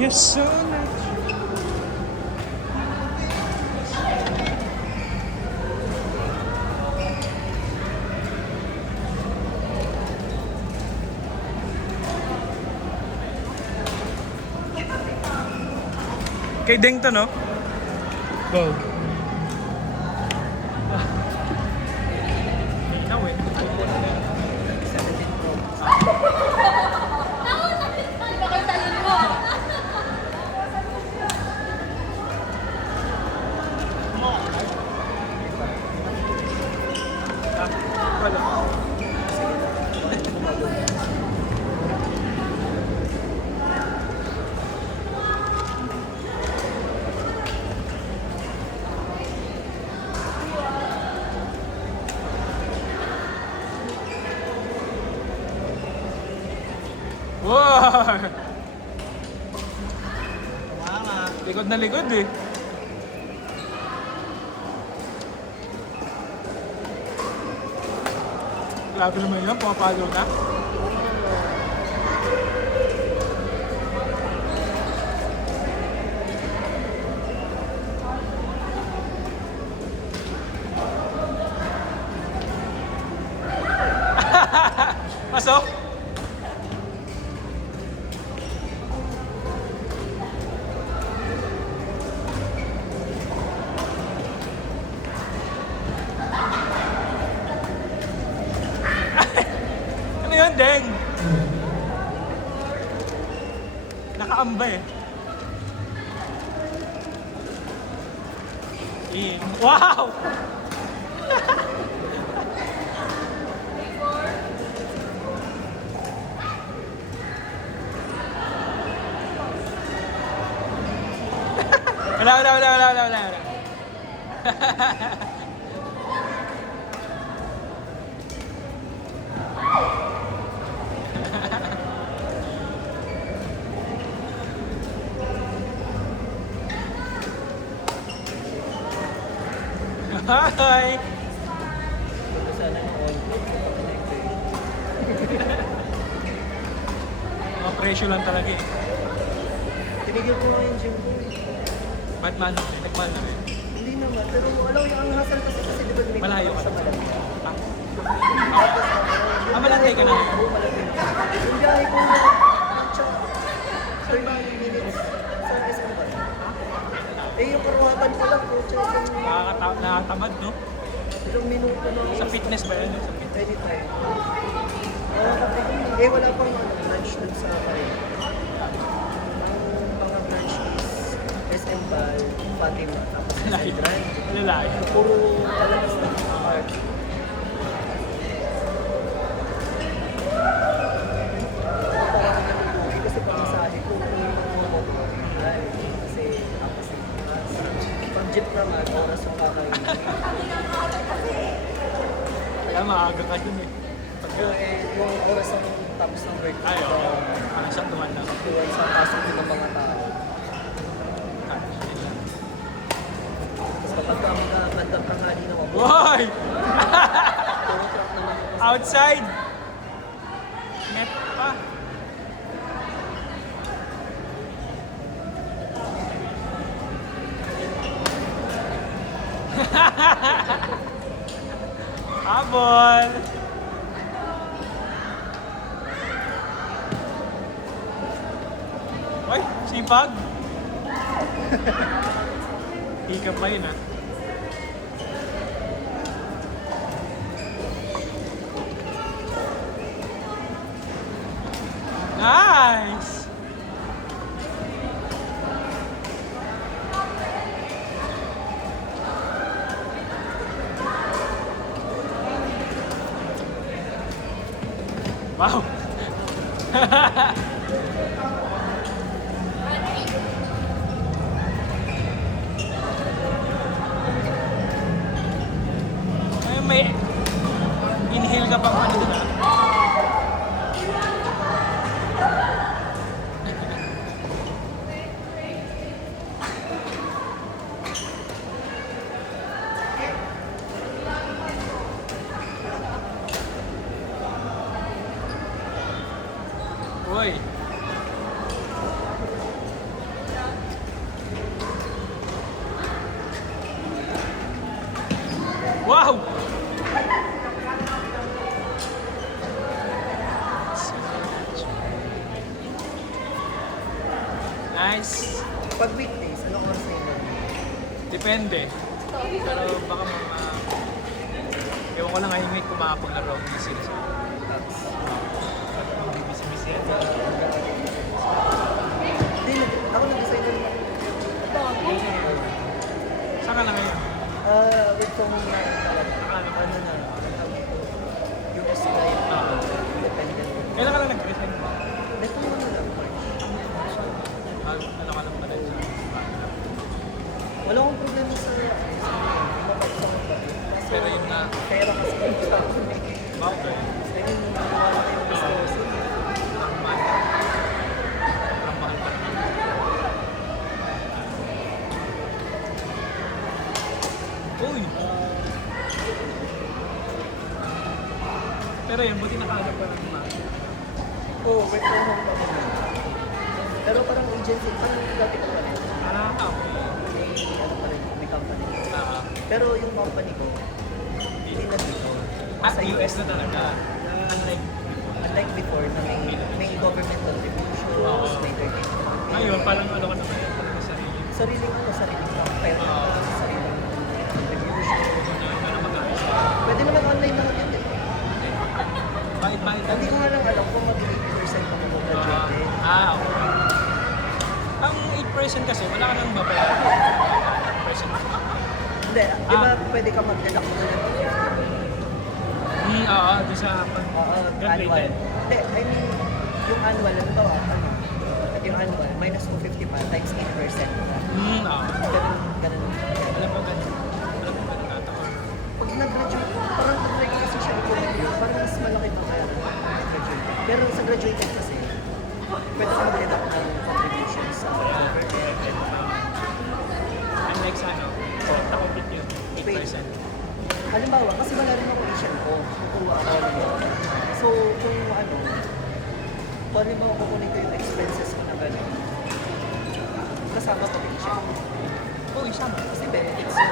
Yes, so much. Kay Deng to, no? Go. Now eh. Wala. Wow! Likod na likod eh. Grabe naman yun, pumapalo na. Pasok! Ano yun, Deng? Nakaamba eh. Wow! Wala. Hi! Mga presyo lang talaga eh. Tinigil ko nga yung gym ko eh. Ba't man? Nagmahal na eh. Hindi naman, pero alam yung ang hassle kasi di ba may Malayo ka. sa Malaki. Malaki ka na. Oo, malaki na. Yung biyahe ko na, 30 minutes sa SM ba? Eh yung karuhatan ko lang, Nakakatamad, no? ilang minuto na. Sa fitness ba yun? Sa fitness. Anytime. Eh wala pang lunch dun sa Marina. Ang mga lunch is SM Bal, Fatima, tapos Lalaki. SM Grand. Lalaki. Puro talaga art. Parang natutuli kasi pamasahe ko kasi tapos pag jeep naman, oras yung kakain. Kaya maaga ka dun eh. Yung oras ng tapos ng work. Ay, oo. Ang isang tuwan na. Tuwan sa pasok ng mga tao. Tapos kapag kami na bandang tanghali na ako, Woy! puro truck naman ako. Outside! Net pa. Habol! Oy, sipag! Hika pa yun ah. Nice! Wow! Ay, may inhale ka pang ano doon ah. Uy! baka mga... Ewan ko lang ngayon may kumakapaglaro ng sila sa... Busy-busy yan. Hindi, ako nag-design na naman. Saan ka na ngayon? With phone na, ano na, US life, independent. Kailan ka lang nag-resign? Neto mo na lang, Ano ka lang pala dyan? wala akong problema sa Pero yun na. pera kasi sa akin eh. Okay. Ayun, wala tayong gusto. Ang mahal. Ang mahal pa naman. Uy! Pero yun, buti nakahanap pa ng mga. Oo, work from home pa rin. Pero parang agency, parang dati ko pa rin. Okay. Ano pa rin, may company. Ah, Pero yung company ko, hindi na dito. sa US na talaga. Unlike Unlike before na may government contributions, Oo. may 13. ngayon, parang ano ka naman yung parang sarili. Sariling pera, sariling contribution. Yun, parang mag-ayos. Pwede naman online lang din. Bahit-bahit. Hindi ko nga lang alam kung mag-80% pa mo graduate. Okay. Ang 8% kasi, wala ka nang babayaran. 8%. Hindi, di ba pwede ka mag-deduct mo ng Oo, doon sa annual. graduated. Hindi, I mean, yung annual, ano ba, at yung annual, minus 250 pa, times 8%. Oo. Ganun. Alam mo ganun. Alam mo ganun ata. Pag nag-graduate, parang nag-graduate kasi siya parang mas malaki pa kaya graduate. Pero sa graduated kasi, pwede ka mag-deduct ng contributions sa government. Unlike sa ano, na-complete yun. 8%. Halimbawa, kasi wala rin ako Asian ko, kukuha ako ng so, kung ano, kung halimbawa kukunin ko yung expenses ko na gano'n, kasama ko din siya. Oo, isama. Kasi benefits yun.